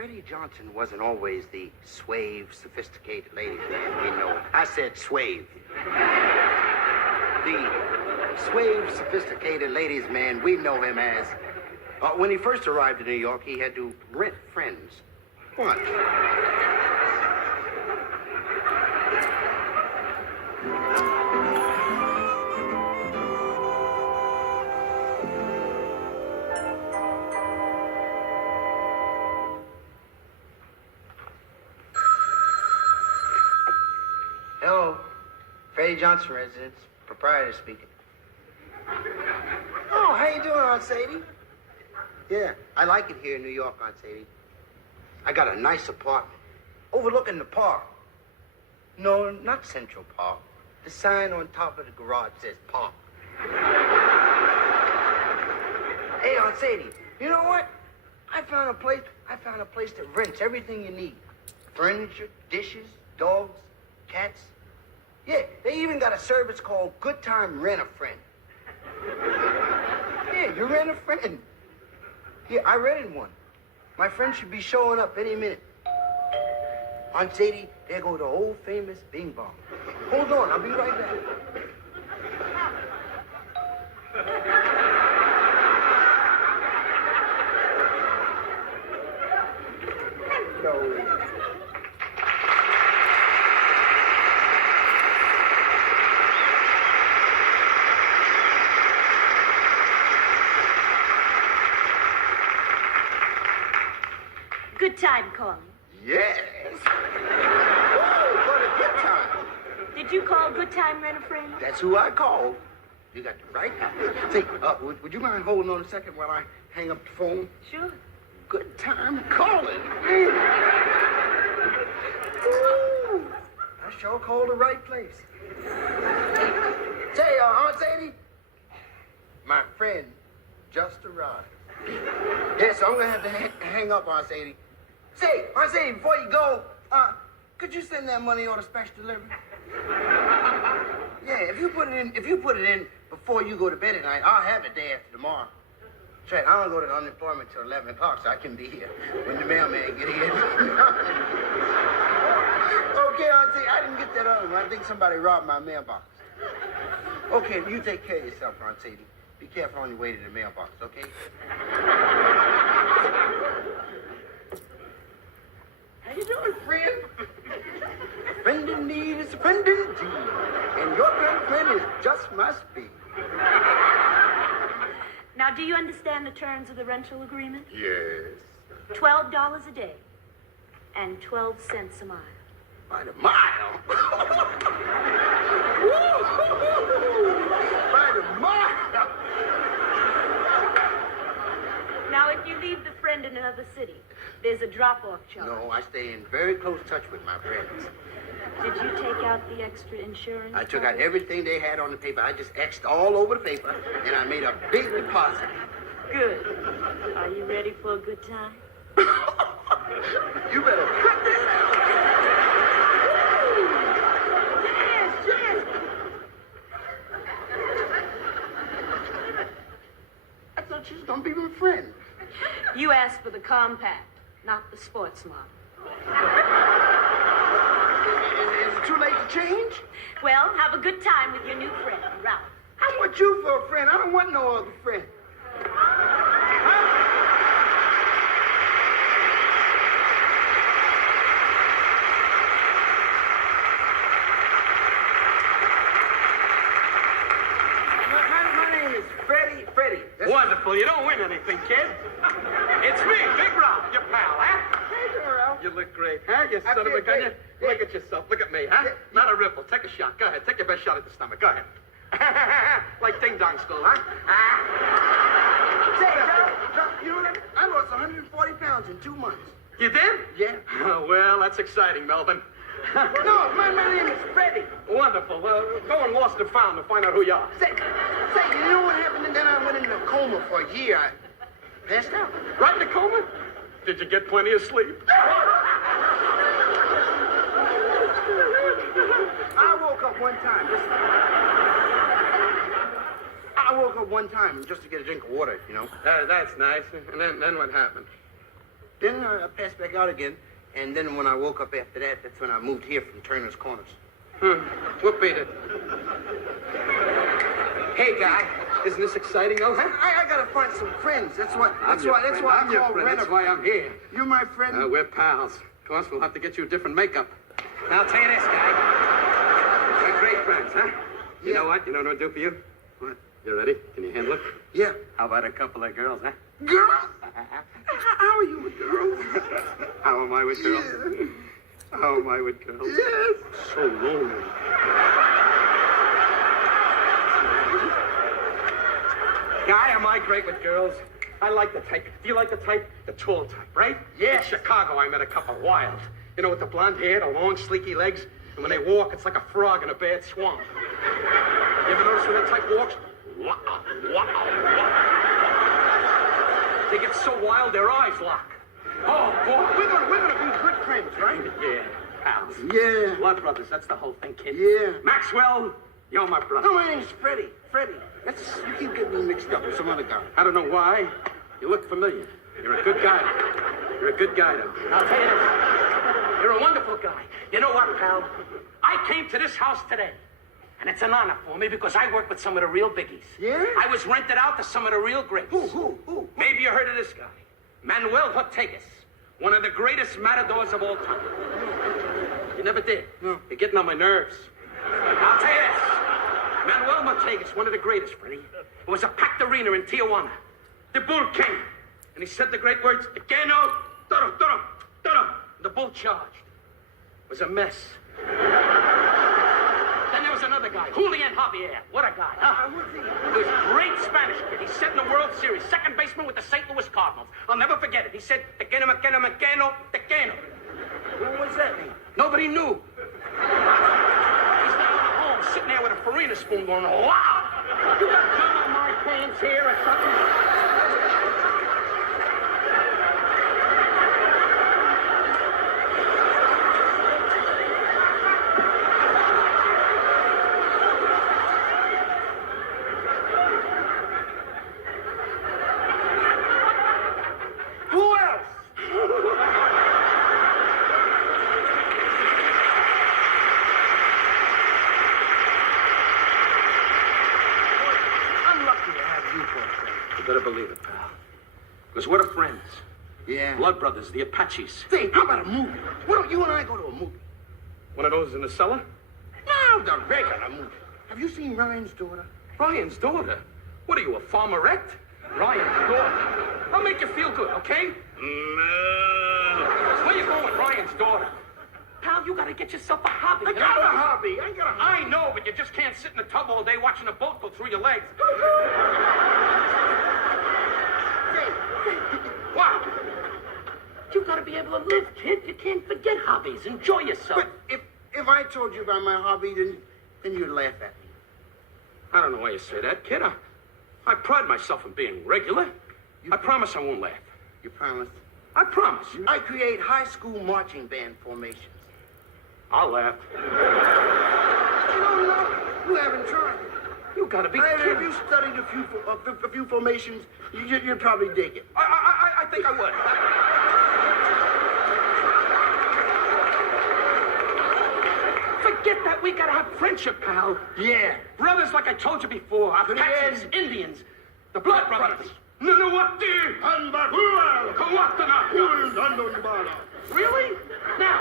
Freddy Johnson wasn't always the suave, sophisticated ladies man we know. I said suave. The suave, sophisticated ladies man we know him as. When he first arrived in New York, he had to rent friends. What? Hello, Freddy Johnson residence, proprietor speaking. Oh, how you doing, Aunt Sadie? Yeah, I like it here in New York, Aunt Sadie. I got a nice apartment overlooking the park. No, not Central Park. The sign on top of the garage says park. Hey, Aunt Sadie, you know what? I found a place that rents everything you need. Furniture, dishes, dogs, cats. Yeah, they even got a service called Good Time Rent a Friend. Yeah, you rent a friend. Yeah, I rented one. My friend should be showing up any minute. Aunt Sadie, there go the old famous Bing Bong. Hold on, I'll be right back. No. Good time calling. Yes. Oh, what a good time. Did you call Good Time Rent a Friend? That's who I called. You got the right house. Say, would you mind holding on a second while I hang up the phone? Sure. Good time calling. Ooh, I sure called the right place. Say, Aunt Sadie, my friend just arrived. Yeah, so I'm gonna have to hang up, Aunt Sadie. Say, Aunt Sadie, before you go, could you send that money on a special delivery? Yeah, if you put it in before you go to bed at night, I'll have it day after tomorrow. That's right, I don't go to unemployment till 11 o'clock, so I can be here when the mailman get here. Okay, Aunt Sadie, I didn't get that other one. I think somebody robbed my mailbox. Okay, you take care of yourself, Aunt Sadie. Be careful on your way to the mailbox, okay? How you doing, friend? A friend in need is a friend indeed. And your girlfriend is just my speed. Now, do you understand the terms of the rental agreement? Yes. $12 a day and 12 cents a mile. By the mile? By the mile? Now, if you leave the friend in another city, there's a drop-off charge. No, I stay in very close touch with my friends. Did you take out the extra insurance? I took out everything they had on the paper. I just X'd all over the paper, and I made a big deposit. Good. Are you ready for a good time? You better cut that out. Yes, yes. I thought you was gonna be my friend. You asked for the compact, not the sports model. Is it too late to change? Well, have a good time with your new friend, Ralph. I want you for a friend. I don't want no other friend. My name is Freddy. That's Wonderful. You don't win anything, kid. It's me, Big Ralph, your pal, huh? Hey, Ralph. You look great, huh? You son of a gun. You look at yourself. Look at me, huh? Yeah. Not a ripple. Take a shot. Go ahead. Take your best shot at the stomach. Go ahead. Like Ding Dong School, huh? Say, Ralph, you know what? I lost 140 pounds in 2 months. You did? Yeah. Oh, well, that's exciting, Melvin. No, my name is Freddy. Wonderful. Go and lost and found to find out who you are. Say, you know what happened? And then I went into a coma for a year. I passed out. Right in the coma? Did you get plenty of sleep? I woke up one time. I woke up one time just to get a drink of water, you know. That's nice. And then what happened? Then I passed back out again, and then when I woke up after that, that's when I moved here from Turner's Corners. What beat it? Hey, guy, isn't this exciting, oh, huh? I gotta find some friends. That's why I I'm your call friend. Renner. That's why I'm here. You're my friend? We're pals. Of course, we'll have to get you a different makeup. Now, I'll tell you this, guy. We're great friends, huh? You know what? You know what I'll do for you? What? You ready? Can you handle it? Yeah. How about a couple of girls, huh? Girls? How are you with girls? How am I with girls? Yeah. How am I with girls? Yes. So lonely. Guy, am I great with girls? I like the type. Do you like the type? The tall type, right? Yes. In Chicago, I met a couple wild. You know, with the blonde hair, the long, sleeky legs, and when they walk, it's like a frog in a bad swamp. You ever notice when that type walks? Wow, wow, wow. They get so wild, their eyes lock. Oh, boy. We're gonna be good friends, right? Yeah, pals. Yeah. Blood brothers, that's the whole thing, kid. Yeah. Maxwell, you're my brother. No, my name's Freddy. Freddy. You keep getting me mixed up with some other guy. I don't know why. You look familiar. You're a good guy. You're a good guy, though. I'll tell you this. You're a wonderful guy. You know what, pal? I came to this house today, and it's an honor for me because I work with some of the real biggies. Yeah? I was rented out to some of the real greats. Who? Maybe you heard of this guy. Manuel Ortegas, one of the greatest matadors of all time. You never did. No. You're getting on my nerves. I'll tell you this. Manuel Ortegas, one of the greatest, Freddy. It was a packed arena in Tijuana. The bull came, and he said the great words, "Gano, toro, toro, toro." The bull charged. It was a mess. Then there was another guy, Julian Javier. What a guy, huh? He was a great Spanish kid. He set in the World Series, second baseman with the St. Louis Cardinals. I'll never forget it. He said, "Tequeno, Mequeno, Mequeno, Tequeno." What does that mean? Nobody knew. He's now in the home, sitting there with a farina spoon going, "Wow! You got gum on my pants here or something?" Who else? I'm lucky to have you for a friend. You better believe it, pal. Because we're the friends. Yeah. Blood brothers, the Apaches. Say, how about a movie? Why don't you and I go to a movie? One of those in the cellar? No, the regular movie. Have you seen Ryan's Daughter? Ryan's daughter? What are you, a farmerette? Ryan's daughter. I'll make you feel good, okay? Where you going, Ryan's daughter? Pal, you gotta get yourself a hobby. I got a hobby. I know, but you just can't sit in the tub all day watching a boat go through your legs. What? You gotta be able to live, kid. You can't forget hobbies. Enjoy yourself. But if I told you about my hobby, then you'd laugh at me. I don't know why you say that, kid. I pride myself in being regular. I promise I won't laugh. You promise? I promise. I create high school marching band formations. I'll laugh. You don't know. You haven't tried. You gotta be If kidding. you studied a few formations, you'd probably dig it. I think I would. Forget that. We gotta have friendship, pal. Yeah. Brothers, like I told you before. Apaches, Indians. The Blood Brothers. Really? Now,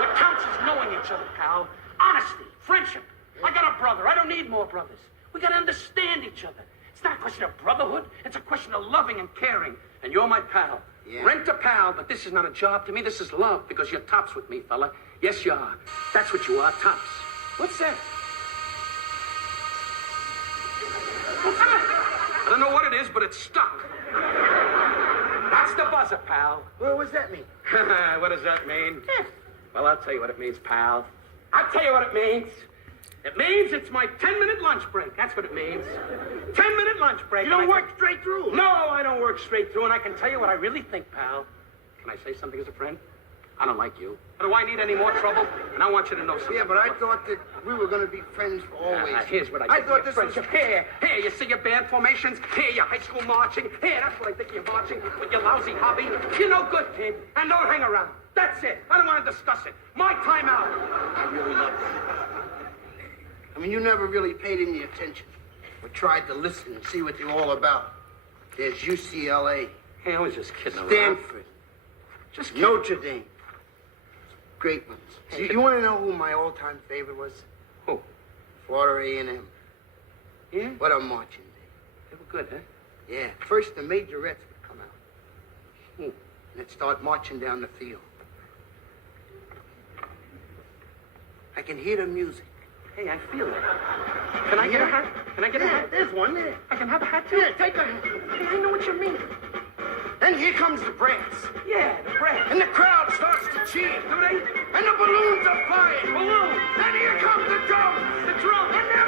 what counts is knowing each other, pal. Honesty, friendship. I got a brother. I don't need more brothers. We gotta understand each other. It's not a question of brotherhood. It's a question of loving and caring. And you're my pal. Yeah. Rent a pal, but this is not a job to me. This is love, because you're tops with me, fella. Yes, you are. That's what you are, tops. What's that? What's that? I don't know what it is, but it's stuck. That's the buzzer, pal. Well, what's that mean? What does that mean? Well, I'll tell you what it means, pal. I'll tell you what it means. It means it's my 10-minute lunch break. That's what it means. 10-minute lunch break. You don't work straight through. No, I don't work straight through, and I can tell you what I really think, pal. Can I say something as a friend? I don't like you. Do I need any more trouble? And I want you to know something. Yeah, but I thought that we were going to be friends for always. Here's what I thought this was... Here, you see your band formations? Here, your high school marching? Here, that's what I think you're marching with your lousy hobby. You're no good, kid, and don't hang around. That's it. I don't want to discuss it. My time out. I really love you. I mean, you never really paid any attention or tried to listen and see what you're all about. There's UCLA. Hey, I was just kidding around. Stanford. Just kidding. Notre Dame. Great ones. Hey, You want to know who my all-time favorite was? Who? Florida A&M. Yeah? What a marching day. They were good, huh? Yeah. First, the majorettes would come out. And they'd start marching down the field. I can hear the music. Hey, I feel it. Can I get a hat? Can I get a hat? There's one there. I can have a hat, too? Yeah, take a hat. Hey, I know what you mean. Then here comes the brass. Yeah, the bread. And the crowd starts to cheer. Do they? And the balloons are flying. Balloons. And here comes the drums. The drum. And they're